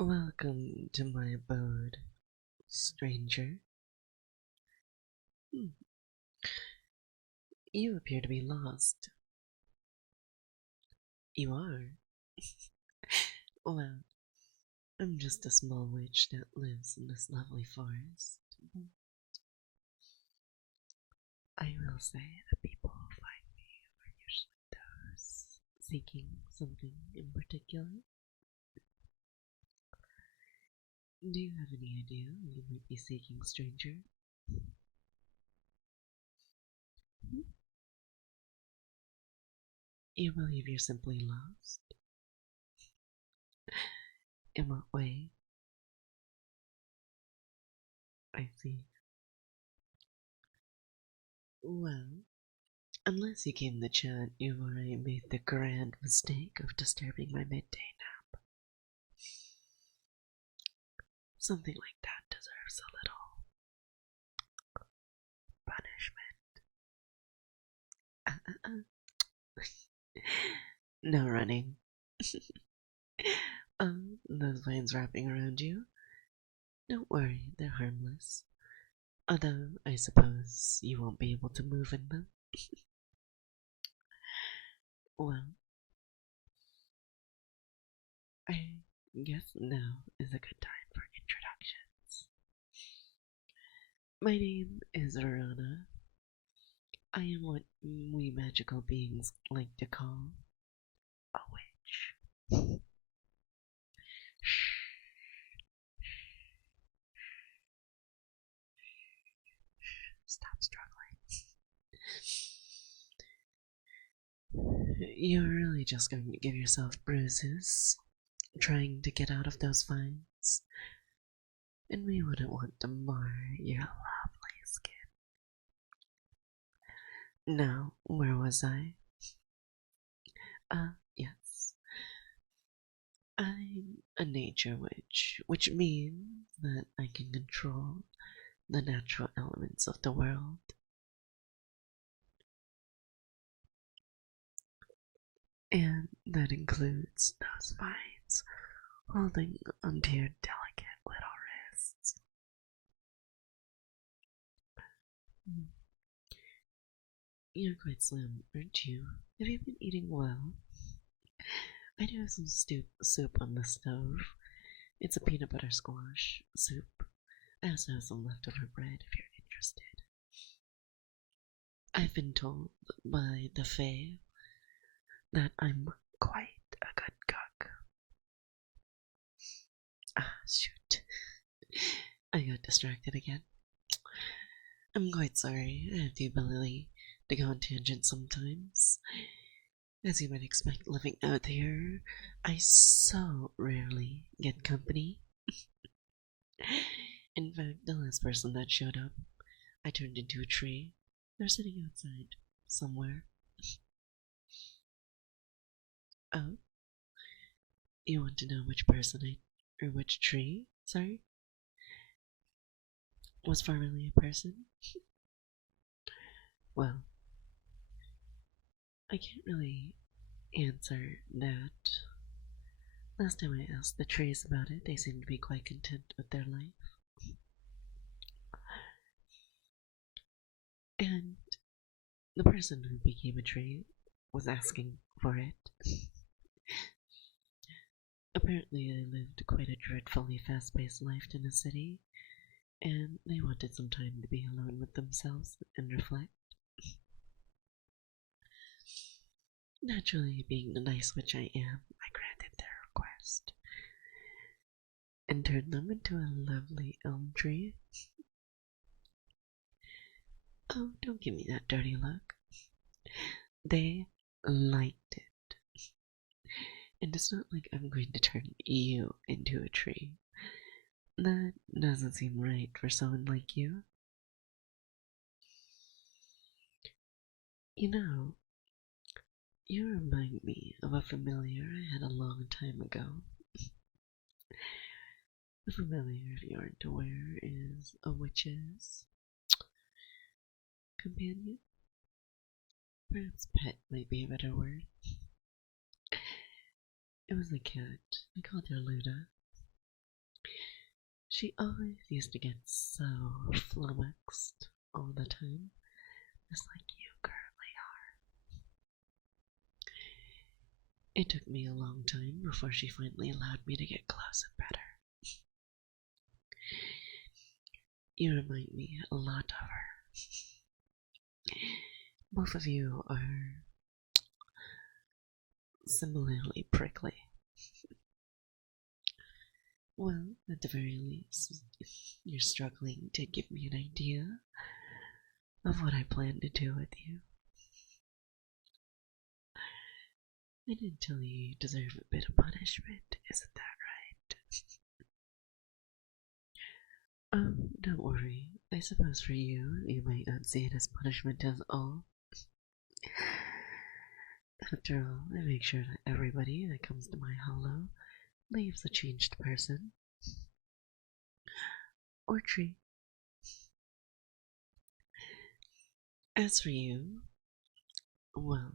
Welcome to my abode, stranger. Hmm. You appear to be lost. You are? Well, I'm just a small witch that lives in this lovely forest. I will say that people who find me are usually those seeking something in particular. Do you have any idea what you might be seeking, stranger? Hmm? You believe you're simply lost? In what way? I see. Well, unless you came to chat, you've already made the grand mistake of disturbing my midday nap. Something like that deserves a little punishment. No running. Those vines wrapping around you? Don't worry, they're harmless. Although, I suppose you won't be able to move in them. Well, I guess now is a good time for introductions. My name is Arana. I am what we magical beings like to call a witch. Shh. Stop struggling. You're really just going to give yourself bruises, trying to get out of those vines, and we wouldn't want to mar your lovely skin. Now, where was I? Yes. I'm a nature witch, which means that I can control the natural elements of the world. And that includes those vines holding onto your delicate little wrists. You're quite slim, aren't you? Have you been eating well? I do have some soup on the stove. It's a peanut butter squash soup. I also have some leftover bread if you're interested. I've been told by the Fae that I'm quite a good cook. Shoot. I got distracted again. I'm quite sorry. I have the ability to go on tangents sometimes. As you might expect, living out here, I so rarely get company. In fact, the last person that showed up, I turned into a tree. They're sitting outside somewhere. Oh, you want to know which person or which tree, sorry, was formerly a person? Well, I can't really answer that. Last time I asked the trees about it, they seemed to be quite content with their life. And the person who became a tree was asking for it. Apparently, they lived quite a dreadfully fast-paced life in a city, and they wanted some time to be alone with themselves and reflect. Naturally, being the nice witch I am, I granted their request and turned them into a lovely elm tree. Oh, don't give me that dirty look. They liked it. And it's not like I'm going to turn you into a tree. That doesn't seem right for someone like you. You know, you remind me of a familiar I had a long time ago. The familiar, if you aren't aware, is a witch's companion. Perhaps pet might be a better word. It was a cat. I called her Luna. She always used to get so flummoxed all the time, just like you currently are. It took me a long time before she finally allowed me to get close and pet her. You remind me a lot of her. Both of you are similarly prickly. Well, at the very least, you're struggling to give me an idea of what I plan to do with you. I did tell you deserve a bit of punishment, isn't that right? Don't worry. I suppose for you, you might not see it as punishment at all. After all, I make sure that everybody that comes to my hollow leaves a changed person. Or tree. As for you, well,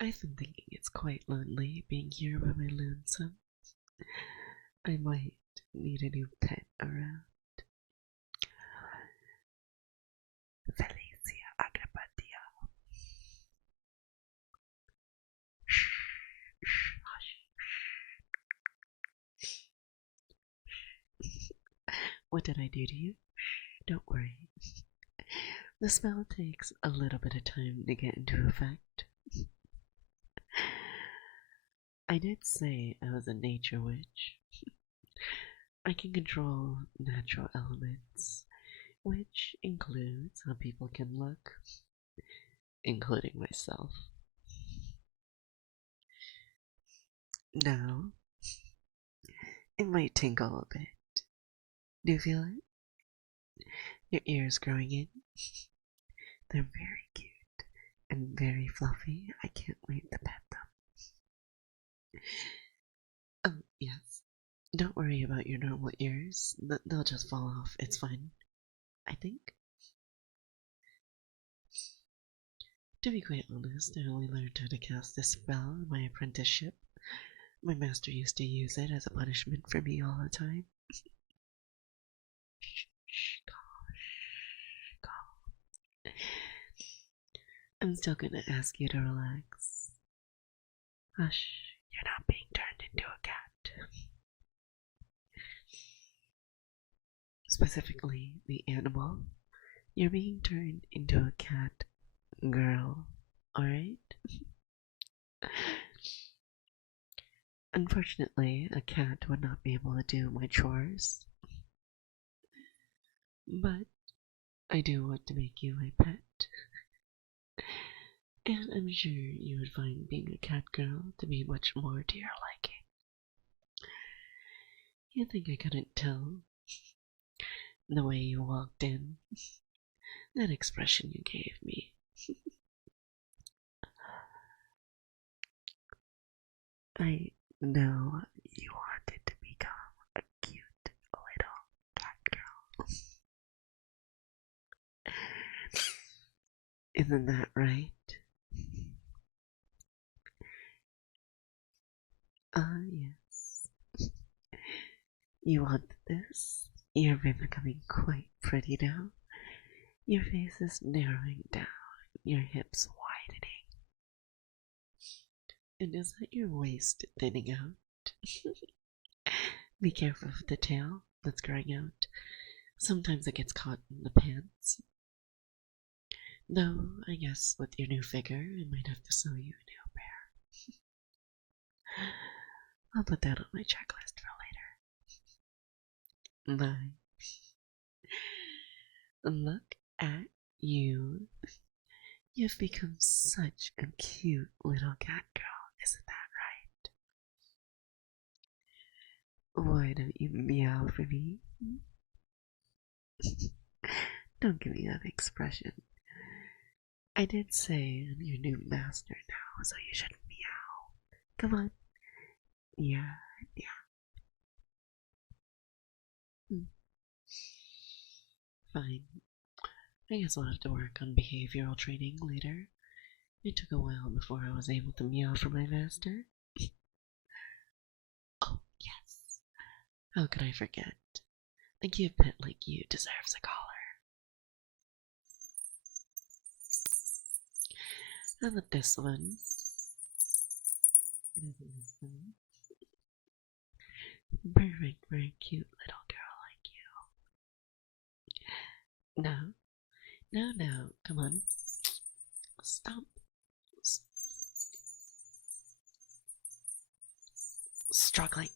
I've been thinking it's quite lonely being here by my lonesome. I might need a new pet around. Felicia Agripatia. Shh, shh, hush. What did I do to you? Don't worry. The spell takes a little bit of time to get into effect. I did say I was a nature witch. I can control natural elements, which includes how people can look, including myself. Now, it might tingle a bit. Do you feel it? Your ears growing in? They're very cute and very fluffy. I can't wait to pet them. Oh, yes. Don't worry about your normal ears. They'll just fall off. It's fine. I think. To be quite honest, I only learned how to cast this spell in my apprenticeship. My master used to use it as a punishment for me all the time. I'm still gonna ask you to relax. Hush, you're not being turned into a cat. Specifically, the animal. You're being turned into a cat girl, alright? Unfortunately, a cat would not be able to do my chores. But I do want to make you my pet. And I'm sure you would find being a cat girl to be much more to your liking. You think I couldn't tell? The way you walked in, that expression you gave me. I know you wanted to become a cute little cat girl. Isn't that right? Yes. You want this? You're becoming quite pretty now. Your face is narrowing down, your hips widening. And is that your waist thinning out? Be careful of the tail that's growing out. Sometimes it gets caught in the pants. Though, I guess with your new figure, I might have to sew you a new pair. I'll put that on my checklist for later. Bye. Look at you. You've become such a cute little cat girl, isn't that right? Why don't you meow for me? Don't give me that expression. I did say I'm your new master now, so you should meow. Come on. Yeah. Fine. I guess I'll have to work on behavioral training later. It took a while before I was able to meow for my master. Oh, yes. How could I forget? A cute pet like you deserves a collar. How about this one? Perfect for a cute little girl like you. No, no, no, come on. Stop. Struggling.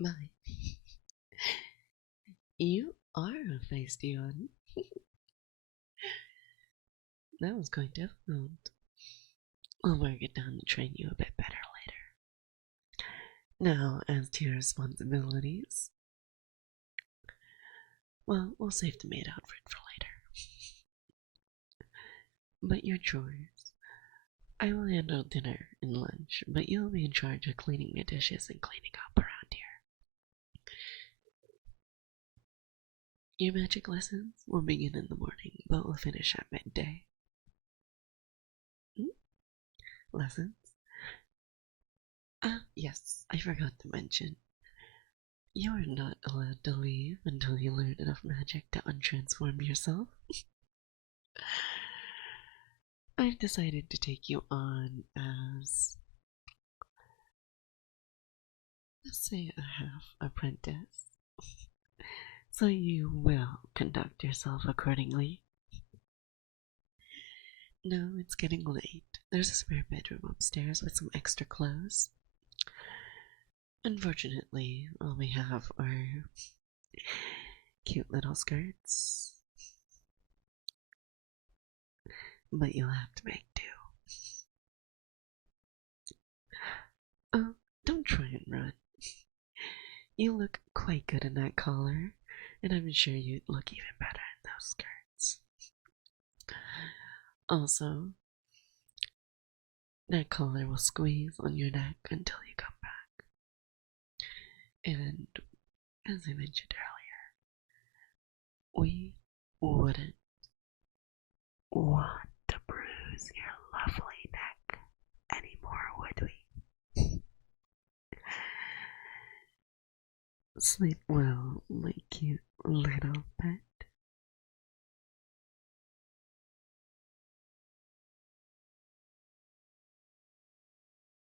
My. You are a feisty one. That was quite difficult. We'll work it down to train you a bit better later. Now, as to your responsibilities, well, we'll save the maid outfit for later. But your chores, I will handle dinner and lunch, but you'll be in charge of cleaning the dishes and cleaning up around here. Your magic lessons will begin in the morning, but will finish at midday. Lessons? Yes, I forgot to mention. You are not allowed to leave until you learn enough magic to untransform yourself. I've decided to take you on as, let's say, a half apprentice. So you will conduct yourself accordingly. No, it's getting late. There's a spare bedroom upstairs with some extra clothes. Unfortunately, all we have are cute little skirts. But you'll have to make do. Oh, don't try and run. You look quite good in that collar, and I'm sure you'd look even better in those skirts. Also, that collar will squeeze on your neck until you come back. And, as I mentioned earlier, we wouldn't want to bruise your lovely neck anymore, would we? Sleep well, my cute little pet.